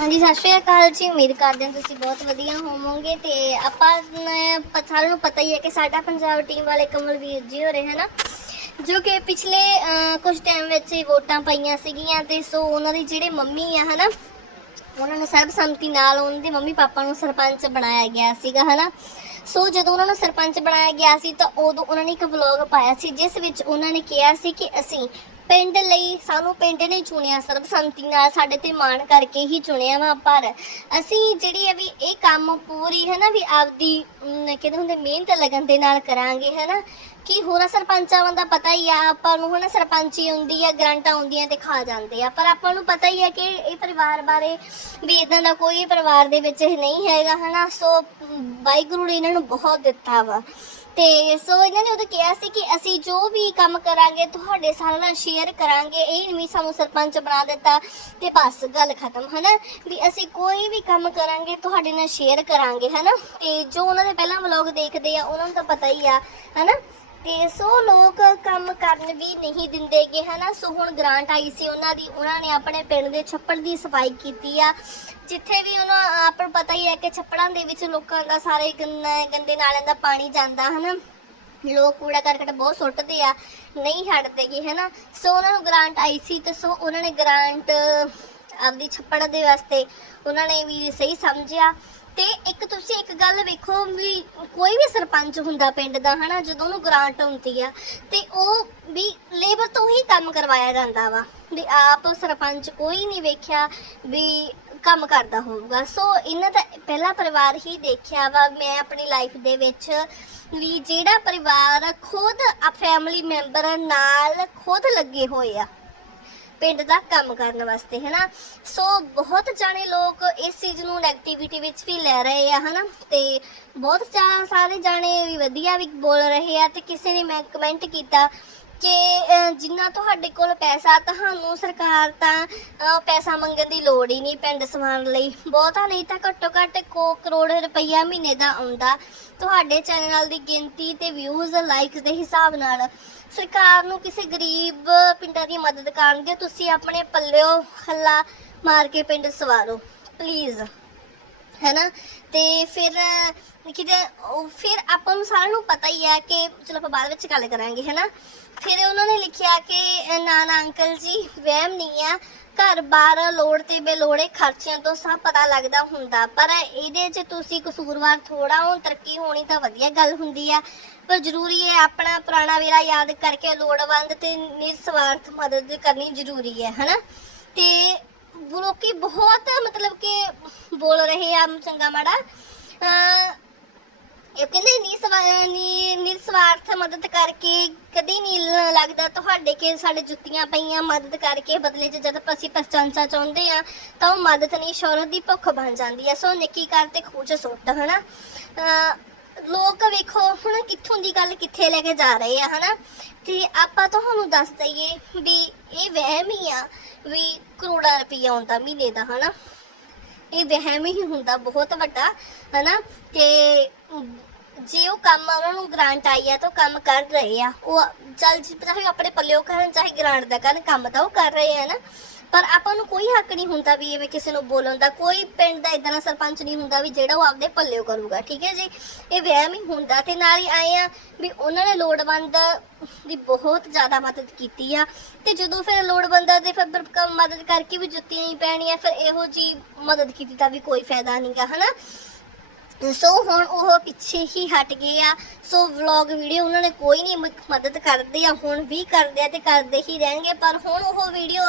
ਹਾਂਜੀ ਸਤਿ ਸ਼੍ਰੀ ਅਕਾਲ ਜੀ। ਉਮੀਦ ਕਰਦੇ ਹਾਂ ਤੁਸੀਂ ਬਹੁਤ ਵਧੀਆ ਹੋਵੋਗੇ ਤੇ ਆਪਾਂ ਨੂੰ ਸਾਰਿਆਂ ਨੂੰ ਪਤਾ ਹੀ ਹੈ ਕਿ ਸਾਡਾ ਪੰਜਾਬ ਟੀਮ ਵਾਲੇ ਕਮਲਵੀਰ ਜੀ ਹੋ ਰਹੇ ਹਨ? ਜੋ ਕਿ ਪਿਛਲੇ ਅਹ, ਕੁਝ ਟਾਈਮ ਵਿੱਚ ਹੀ ਵੋਟਾਂ ਪਈਆਂ ਸੀਗੀਆਂ ਤੇ ਸੋ ਉਹਨਾਂ ਦੀ ਜਿਹੜੇ ਮੰਮੀ ਆ ਹਨਾ ਉਹਨਾਂ ਨੂੰ ਸਰਬਸੰਮਤੀ ਨਾਲ ਉਹਨਾਂ ਦੇ ਮੰਮੀ ਪਾਪਾ ਨੂੰ ਸਰਪੰਚ ਬਣਾਇਆ ਗਿਆ ਸੀਗਾ ਹਨਾ? ਸੋ ਜਦੋਂ ਉਹਨਾਂ ਨੂੰ ਸਰਪੰਚ ਬਣਾਇਆ ਗਿਆ ਸੀ ਤਾਂ ਉਦੋਂ ਉਹਨਾਂ ਨੇ ਇੱਕ ਵਲੌਗ ਪਾਇਆ ਸੀ ਜਿਸ ਵਿੱਚ ਉਹਨਾਂ ਨੇ ਕਿਹਾ ਸੀ ਕਿ ਅਸੀਂ ਪਿੰਡ ਲਈ ਸਾਨੂੰ ਪਿੰਡ ਨੇ ਚੁਣਿਆ ਸਰਬਸੰਮਤੀ ਨਾਲ ਸਾਡੇ ਤੇ ਮਾਣ ਕਰਕੇ ਹੀ ਚੁਣਿਆ ਵਾ ਪਰ ਅਸੀਂ ਜਿਹੜੀ ਹੈ ਵੀ ਇਹ ਕੰਮ ਪੂਰੀ ਹੈ ਨਾ ਵੀ ਆਪਦੀ ਅਮ, ਕਹਿੰਦੇ ਹੁੰਦੇ ਮਿਹਨਤ ਲਗਨ ਦੇ ਨਾਲ ਕਰਾਂਗੇ ਹੈ ਨਾ ਕਿ ਹੋਰ ਸਰਪੰਚਾਂ ਦਾ ਪਤਾ ਹੀ ਆ, ਆਪਾਂ ਨੂੰ ਹਨਾ ਸਰਪੰਚੀ ਹੁੰਦੀ ਆ, ਗਰੰਟਾਂ ਆਉਂਦੀਆਂ ਤੇ ਖਾ ਜਾਂਦੇ ਆ। ਪਰ ਆਪਾਂ ਨੂੰ ਪਤਾ ਹੀ ਆ ਕਿ ਇਹ ਪਰਿਵਾਰ ਬਾਰੇ ਵੀ ਇਦਾਂ ਦਾ ਕੋਈ ਪਰਿਵਾਰ ਦੇ ਵਿੱਚ ਨਹੀਂ ਹੈਗਾ, ਹਨਾ? ਸੋ ਵਾਹਿਗੁਰੂ ਨੇ ਇਹਨਾਂ ਨੂੰ ਬਹੁਤ ਦਿੱਤਾ ਵਾ। ਤੇ ਸੋ ਇਹਨਾਂ ਨੇ ਉਦੋਂ ਕਿਹਾ ਸੀ ਕਿ ਅਸੀਂ ਜੋ ਵੀ ਕੰਮ ਕਰਾਂਗੇ, ਤੁਹਾਡੇ ਸਾਰਿਆਂ ਨਾਲ ਸ਼ੇਅਰ ਕਰਾਂਗੇ, ਇਹ ਨਹੀਂ ਸਾਨੂੰ ਸਰਪੰਚ ਬਣਾ ਦਿੱਤਾ ਤੇ ਬਸ ਗੱਲ ਖਤਮ, ਹਨਾ? ਵੀ ਅਸੀਂ ਕੋਈ ਵੀ ਕੰਮ ਕਰਾਂਗੇ, ਤੁਹਾਡੇ ਨਾਲ ਸ਼ੇਅਰ ਕਰਾਂਗੇ, ਹਨਾ? ਤੇ ਜੋ ਉਹਨਾਂ ਦੇ ਪਹਿਲਾਂ ਵਲੌਗ ਦੇਖਦੇ ਆ, ਉਹਨਾਂ ਨੂੰ ਤਾਂ ਪਤਾ ਹੀ ਆ, ਹਨਾ? ਤੇ ਸੋ ਲੋਕ ਕੰਮ ਕਰਨ ਵੀ ਨਹੀਂ ਦਿੰਦੇਗੇ, ਹਨਾ? ਸੋ ਹੁਣ ਗ੍ਰਾਂਟ ਆਈ ਸੀ ਉਹਨਾਂ ਦੀ, ਉਹਨਾਂ ਨੇ ਆਪਣੇ ਪਿੰਡ ਦੇ ਛੱਪੜ ਦੀ ਸਫ਼ਾਈ ਕੀਤੀ ਆ। ਜਿੱਥੇ ਵੀ ਉਹਨਾਂ, ਆਪਾਂ ਨੂੰ ਪਤਾ ਹੀ ਹੈ ਕਿ ਛੱਪੜਾਂ ਦੇ ਵਿੱਚ ਲੋਕਾਂ ਦਾ ਸਾਰੇ ਗੰਦਾ ਗੰਦੇ ਨਾਲਿਆਂ ਦਾ ਪਾਣੀ ਜਾਂਦਾ, ਹਨਾ? ਲੋਕ ਕੂੜਾ ਕਰਕਟ ਬਹੁਤ ਸੁੱਟਦੇ ਆ, ਨਹੀਂ ਹਟਦੇਗੇ, ਹਨਾ? ਸੋ ਉਹਨਾਂ ਨੂੰ ਗ੍ਰਾਂਟ ਆਈ ਸੀ ਤੇ ਸੋ ਉਹਨਾਂ ਨੇ ਗ੍ਰਾਂਟ ਆਪਦੀ ਛੱਪੜ ਦੇ ਵਾਸਤੇ ਉਹਨਾਂ ਨੇ ਵੀ ਸਹੀ ਸਮਝਿਆ। ਤੇ ਇੱਕ ਤੁਸੀਂ ਇੱਕ ਗੱਲ ਵੇਖੋ ਵੀ ਕੋਈ ਵੀ ਸਰਪੰਚ ਹੁੰਦਾ ਪਿੰਡ ਦਾ, ਹਨਾ, ਜਦੋਂ ਉਹਨੂੰ ਗ੍ਰਾਂਟ ਹੁੰਦੀ ਆ, ਤੇ ਉਹ ਵੀ ਲੇਬਰ ਤੋਂ ਹੀ ਕੰਮ ਕਰਵਾਇਆ ਜਾਂਦਾ ਵਾ, ਵੀ ਆਪ ਸਰਪੰਚ ਕੋਈ ਨਹੀਂ ਵੇਖਿਆ ਵੀ ਕੰਮ ਕਰਦਾ ਹੋਊਗਾ। ਸੋ ਇਹਨਾਂ ਦਾ ਪਹਿਲਾ ਪਰਿਵਾਰ ਹੀ ਦੇਖਿਆ ਵਾ, ਮੈਂ ਆਪਣੀ ਲਾਈਫ ਦੇ ਵਿੱਚ ਵੀ ਜਿਹੜਾ ਪਰਿਵਾਰ ਖੁਦ ਆ ਫੈਮਿਲੀ ਮੈਂਬਰਾਂ ਨਾਲ ਖੁਦ ਲੱਗੇ ਹੋਏ ਆ। ਪਿੰਡ ਦਾ ਕੰਮ ਕਰਨ ਵਾਸਤੇ, ਹੈਨਾ? ਸੋ ਬਹੁਤ ਜਾਣੇ ਲੋਕ ਇਸ ਚੀਜ਼ ਨੂੰ 네ਗੇਟਿਵਿਟੀ ਵਿੱਚ ਵੀ ਲੈ ਰਹੇ ਆ, ਹਨਾ? ਤੇ ਬਹੁਤ ਸਾਰੇ ਜਾਣੇ ਵੀ ਵਧੀਆ ਵੀ ਬੋਲ ਰਹੇ ਆ ਤੇ ਕਿਸੇ ਨੇ ਮੈਂ ਕਮੈਂਟ ਕੀਤਾ ਕਿ ਜਿੰਨਾ ਤੁਹਾਡੇ ਕੋਲ ਪੈਸਾ, ਤੁਹਾਨੂੰ ਸਰਕਾਰ ਤਾਂ ਪੈਸਾ ਮੰਗਣ ਦੀ ਲੋੜ ਹੀ ਨਹੀਂ ਪਿੰਡ ਸਮਾਨ ਲਈ। ਬਹੁਤਾ ਨਹੀਂ ਤਾਂ ਘੱਟੋ ਘੱਟ ਕੋ ਕਰੋੜ ਰੁਪਈਆ ਮਹੀਨੇ ਦਾ ਆਉਂਦਾ। ਤੁਹਾਡੇ ਚੈਨਲ ਦੀ ਗਿਣਤੀ ਤੇ ਵਿਊਜ਼ ਲਾਈਕਸ ਦੇ ਹਿਸਾਬ ਨਾਲ ਸਰਕਾਰ ਨੂੰ ਕਿਸੇ ਗਰੀਬ ਪਿੰਡਾਂ ਦੀ ਮਦਦ ਕਰਨ ਦਿਓ ਤੁਸੀਂ ਆਪਣੇ ਪੱਲਿਓ ਹੱਲਾ ਮਾਰ ਕੇ ਪਿੰਡ ਸਵਾਰੋ। ਪਲੀਜ਼ ਹੈਨਾ? ਤੇ ਫਿਰ ਕਿਤੇ ਉਹ ਫਿਰ ਆਪਾਂ ਨੂੰ ਸਾਰਿਆਂ ਨੂੰ ਪਤਾ ਹੀ ਹੈ ਕਿ ਚਲੋ ਆਪਾਂ ਬਾਅਦ ਵਿੱਚ ਗੱਲ ਕਰਾਂਗੇ ਹੈਨਾ? ਫਿਰ ਉਹਨਾਂ ਨੇ ਲਿਖਿਆ ਕਿ ਅ, ਨਾ ਨਾ ਅੰਕਲ ਜੀ ਵਹਿਮ ਨਹੀਂ ਆ। ਘਰ-ਬਾਰ ਲੋੜ ਤੇ ਬੇਲੋੜੇ ਖਰਚਿਆਂ ਤੋਂ ਸਭ ਪਤਾ ਲੱਗਦਾ ਹੁੰਦਾ। ਪਰ ਇਹਦੇ 'ਚ ਤੁਸੀਂ ਕਸੂਰਵਾਰ ਥੋੜਾ ਹੋ ਤਰੱਕੀ ਹੋਣੀ ਤਾਂ ਵਧੀਆ ਗੱਲ ਹੁੰਦੀ ਆ। ਪਰ ਜ਼ਰੂਰੀ ਹੈ ਆਪਣਾ ਪੁਰਾਣਾ ਵੇਲਾ ਯਾਦ ਕਰਕੇ ਲੋੜਵੰਦ ਤੇ ਨਿਰਸਵਾਰਥ ਮਦਦ ਕਰਨੀ ਜ਼ਰੂਰੀ ਹੈ ਹਨਾ? ਤੇ ਲੋਕੀ ਬਹੁਤ ਮਤਲਬ ਕਿ ਬੋਲ ਰਹੇ ਆ ਚੰਗਾ ਮਾੜਾ ਇਹ ਕਹਿੰਦੇ ਨਿਸਵਾਨੀ ਨਿਰਸਵਾਰਥ ਮਦਦ ਕਰਕੇ ਕਦੀ ਨਹੀਂ ਲੱਗਦਾ ਤੁਹਾਡੇ ਕਿ ਸਾਡੇ ਜੁੱਤੀਆਂ ਪਈਆਂ ਮਦਦ ਕਰਕੇ ਬਦਲੇ 'ਚ ਜਦ ਅਸੀਂ ਪ੍ਰਸ਼ੰਸਾ ਚਾਹੁੰਦੇ ਆ ਤਾਂ ਉਹ ਮਦਦ ਨਹੀਂ ਸ਼ੌਹਰਤ ਦੀ ਭੁੱਖ ਬਣ ਜਾਂਦੀ ਹੈ ਸੋ ਨਿੱਕੀ ਕਰ ਤੇ ਖੂਚ ਸੁੱਟ ਹਨਾ ਲੋਕ ਵੇਖੋ ਹੁਣ ਕਿੱਥੋਂ ਦੀ ਗੱਲ ਕਿੱਥੇ ਲੈ ਕੇ ਜਾ ਰਹੇ ਆ, ਹਨਾ? ਤੇ ਆਪਾਂ ਤੁਹਾਨੂੰ ਦੱਸ ਦਈਏ ਵੀ ਇਹ ਵਹਿਮ ਹੀ ਆ ਵੀ ਕਰੋੜਾਂ ਰੁਪਈਆ ਆਉਂਦਾ ਮਹੀਨੇ ਦਾ, ਹਨਾ? ਇਹ ਵਹਿਮ ਹੀ ਹੁੰਦਾ ਬਹੁਤ ਵੱਡਾ, ਹਨਾ? ਤੇ ਜੇ ਉਹ ਕੰਮ ਉਹਨਾਂ ਨੂੰ ਗ੍ਰਾਂਟ ਆਈ ਆ ਤਾਂ ਉਹ ਕੰਮ ਕਰ ਰਹੇ ਆ। ਉਹ ਚੱਲ ਜੀ ਚਾਹੇ ਆਪਣੇ ਪੱਲਿਓ ਕਰਨ, ਚਾਹੇ ਗ੍ਰਾਂਟ ਦਾ ਕਰਨ, ਕੰਮ ਤਾਂ ਉਹ ਕਰ ਰਹੇ ਆ ਨਾ ਪਰ ਆਪਾਂ ਨੂੰ ਕੋਈ ਹੱਕ ਨਹੀਂ ਹੁੰਦਾ ਵੀ ਐਵੇਂ ਕਿਸੇ ਨੂੰ ਬੋਲਣ ਦਾ, ਕੋਈ ਪਿੰਡ ਦਾ ਇਦਾਂ ਦਾ ਸਰਪੰਚ ਨਹੀਂ ਹੁੰਦਾ ਵੀ ਜਿਹੜਾ ਉਹ ਆਪਦੇ ਪੱਲਿਓ ਕਰੂਗਾ, ਠੀਕ ਹੈ ਜੀ? ਇਹ ਵਹਿਮ ਹੀ ਹੁੰਦਾ ਤੇ ਨਾਲ ਹੀ ਆਏ ਆ ਵੀ ਉਹਨਾਂ ਨੇ ਲੋੜਵੰਦ ਦੀ ਬਹੁਤ ਜ਼ਿਆਦਾ ਮਦਦ ਕੀਤੀ ਆ ਤੇ ਜਦੋਂ ਫਿਰ ਲੋੜਵੰਦਾਂ ਦੇ ਫਿਰ ਮਦਦ ਕਰਕੇ ਵੀ ਜੁੱਤੀਆਂ ਹੀ ਪੈਣੀਆਂ, ਫਿਰ ਇਹੋ ਜੀ ਮਦਦ ਕੀਤੀ ਤਾਂ ਵੀ ਕੋਈ ਫਾਇਦਾ ਨਹੀਂਗਾ ਹਨਾ? ਸੋ ਹੁਣ ਉਹ ਪਿੱਛੇ ਹੀ ਹਟ ਗਏ ਆ। ਸੋ ਵਲੌਗ ਵੀਡੀਓ ਉਹਨਾਂ ਨੇ ਕੋਈ ਨਹੀਂ ਮ- ਮਦਦ ਕਰਦੇ ਆ। ਹੁਣ ਵੀ ਕਰਦੇ ਆ ਤੇ ਕਰਦੇ ਹੀ ਰਹਿਣਗੇ। ਪਰ ਹੁਣ ਉਹ ਵੀਡੀਓ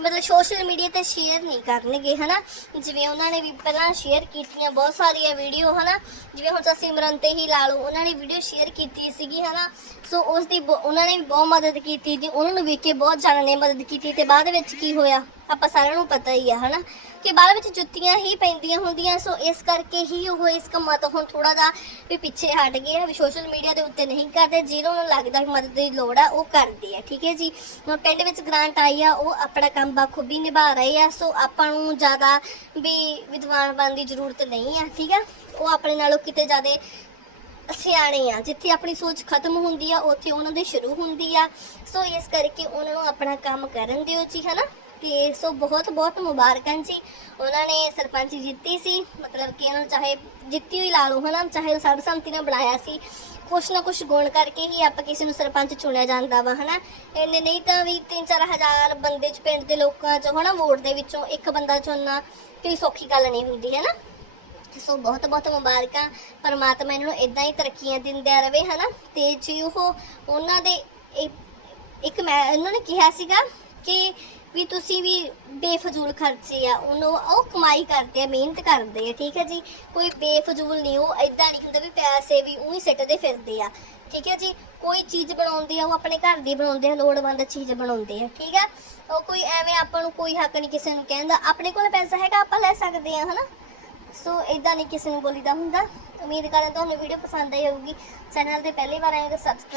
ਮਤਲਬ ਸੋਸ਼ਲ ਮੀਡੀਆ ਤੇ ਸ਼ੇਅਰ ਨਹੀਂ ਕਰਨਗੇ, ਹਨਾ? ਜਿਵੇਂ ਉਹਨਾਂ ਨੇ ਵੀ ਪਹਿਲਾਂ ਸ਼ੇਅਰ ਕੀਤੀਆਂ ਬਹੁਤ ਸਾਰੀਆਂ ਵੀਡੀਓ ਹਨਾ? ਜਿਵੇਂ ਹੁਣ ਤਾਂ ਸਿਮਰਨ ਤੇ ਹੀ ਲਾ ਲਓ, ਉਹਨਾਂ ਨੇ ਵੀਡੀਓ ਸ਼ੇਅਰ ਕੀਤੀ ਸੀਗੀ, ਹਨਾ? ਸੋ ਉਸ ਦੀ ਬ- ਉਹਨਾਂ ਨੇ ਵੀ ਬਹੁਤ ਮਦਦ ਕੀਤੀ ਜੀ। ਉਹਨਾਂ ਨੂੰ ਵੇਖ ਕੇ ਬਹੁਤ ਜਣਾਂ ਨੇ ਮਦਦ ਕੀਤੀ ਤੇ ਬਾਅਦ ਵਿੱਚ ਕੀ ਹੋਇਆ? ਆਪਾਂ ਸਾਰਿਆਂ ਨੂੰ ਪਤਾ ਹੀ ਆ, ਹਨਾ? ਕਿ ਬਾਅਦ ਵਿੱਚ ਜੁੱਤੀਆਂ ਹੀ ਪੈਂਦੀਆਂ ਹੁੰਦੀਆਂ, ਸੋ ਇਸ ਕਰਕੇ ਹੀ ਉਹ ਇਸ ਕੰਮਾਂ ਤੋਂ ਹੁਣ ਥੋੜਾ ਜਿਹਾ ਵੀ ਪਿੱਛੇ ਹਟ ਗਏ ਆ, ਵੀ ਸੋਸ਼ਲ ਮੀਡੀਆ ਦੇ ਉੱਤੇ ਨਹੀਂ ਕਰਦੇ, ਜਿਹਨਾਂ ਨੂੰ ਲੱਗਦਾ ਕਿ ਮਦਦ ਦੀ ਲੋੜ ਆ, ਉਹ ਕਰਦੇ ਆ, ਠੀਕ ਹੈ ਜੀ? ਹੁਣ ਪਿੰਡ ਵਿੱਚ ਗ੍ਰਾਂਟ ਆਈ ਆ, ਉਹ ਆਪਣਾ ਕੰਮ ਬਾਖੂਬੀ ਨਿਭਾ ਰਹੇ ਆ, ਸੋ ਆਪਾਂ ਨੂੰ ਜ਼ਿਆਦਾ ਵੀ ਵਿਦਵਾਨ ਬਣਨ ਦੀ ਜ਼ਰੂਰਤ ਨਹੀਂ ਆ, ਠੀਕ ਆ? ਉਹ ਆਪਣੇ ਨਾਲੋਂ ਕਿਤੇ ਜ਼ਿਆਦਾ ਸਿਆਣੇ ਆ, ਜਿੱਥੇ ਆਪਣੀ ਸੋਚ ਖਤਮ ਹੁੰਦੀ ਆ, ਉੱਥੇ ਉਹਨਾਂ ਦੀ ਸ਼ੁਰੂ ਹੁੰਦੀ ਆ, ਸੋ ਇਸ ਕਰਕੇ ਉਹਨਾਂ ਨੂੰ ਆਪਣਾ ਕੰਮ ਕਰਨ ਦਿਓ ਜੀ, ਹਨਾ? ਤੇ ਸੋ ਬਹੁਤ ਬਹੁਤ ਮੁਬਾਰਕਾਂ ਜੀ। ਉਹਨਾਂ ਨੇ ਸਰਪੰਚ ਜਿੱਤੀ ਸੀ, ਮਤਲਬ ਕਿ ਇਹਨਾਂ ਨੂੰ ਚਾਹੇ ਜਿੱਤੀ ਹੋਈ ਲਾ ਲਓ ਹਨਾ, ਚਾਹੇ ਸਰਬਸੰਮਤੀ ਨਾਲ ਬਣਾਇਆ ਸੀ। ਕੁਛ ਨਾ ਕੁਛ ਗੁਣ ਕਰਕੇ ਹੀ ਆਪਾਂ ਕਿਸੇ ਨੂੰ ਸਰਪੰਚ ਚੁਣਿਆ ਜਾਂਦਾ ਵਾ ਹਨਾ। ਇੰਨੇ ਨਹੀਂ ਤਾਂ ਵੀ 3-4 ਹਜ਼ਾਰ ਬੰਦੇ ਚ ਪਿੰਡ ਦੇ ਲੋਕਾਂ ਚ ਹਨਾ, ਵੋਟ ਦੇ ਵਿੱਚੋਂ ਇੱਕ ਬੰਦਾ ਚੁਣਨਾ ਕੋਈ ਸੌਖੀ ਗੱਲ ਨਹੀਂ ਹੁੰਦੀ ਹੈ ਨਾ ਸੋ ਬਹੁਤ ਬਹੁਤ ਮੁਬਾਰਕਾਂ। ਪਰਮਾਤਮਾ ਇਹਨਾਂ ਨੂੰ ਇਦਾਂ ਹੀ ਤਰੱਕੀਆਂ ਦਿੰਦਾ ਰਵੇ ਹਨਾ। ਤੇ ਜੀ ਉਹ ਉਹਨਾਂ ਦੇ ਇੱਕ ਮੈਂ, ਉਹਨਾਂ ਨੇ ਕਿਹਾ ਸੀਗਾ ਕਿ ਵੀ ਤੁਸੀਂ ਵੀ ਬੇਫਜ਼ੂਲ ਖਰਚੇ ਆ, ਉਹਨੂੰ ਉਹ ਕਮਾਈ ਕਰਦੇ ਆ, ਮਿਹਨਤ ਕਰਦੇ ਆ, ਠੀਕ ਹੈ ਜੀ? ਕੋਈ ਬੇਫਜ਼ੂਲ ਨਹੀਂ, ਉਹ ਇਦਾਂ ਨਹੀਂ ਹੁੰਦਾ ਵੀ ਪੈਸੇ ਵੀ ਉਹੀ ਸਿੱਟਦੇ ਫਿਰਦੇ ਆ, ਠੀਕ ਹੈ ਜੀ? ਕੋਈ ਚੀਜ਼ ਬਣਾਉਂਦੇ ਆ, ਉਹ ਆਪਣੇ ਘਰ ਦੀ ਬਣਾਉਂਦੇ ਆ, ਲੋੜਵੰਦ ਚੀਜ਼ ਬਣਾਉਂਦੇ ਆ, ਠੀਕ ਆ ਉਹ ਕੋਈ ਐਵੇਂ ਆਪਾਂ ਨੂੰ ਕੋਈ ਹੱਕ ਨਹੀਂ ਕਿਸੇ ਨੂੰ ਕਹਿੰਦਾ, ਆਪਣੇ ਕੋਲ ਪੈਸਾ ਹੈਗਾ, ਆਪਾਂ ਲੈ ਸਕਦੇ ਆ, ਹਨਾ? ਸੋ ਇਦਾਂ ਨਹੀਂ ਕਿਸੇ ਨੂੰ ਬੋਲੀਦਾ ਹੁੰਦਾ। ਉਮੀਦ ਕਰਦਾ ਤੁਹਾਨੂੰ ਵੀਡੀਓ ਪਸੰਦ ਆਈ ਹੋਊਗੀ। ਚੈਨਲ ਤੇ ਪਹਿਲੀ ਵਾਰ ਆਏ ਤਾਂ ਸਬਸਕ੍ਰਾਈਬ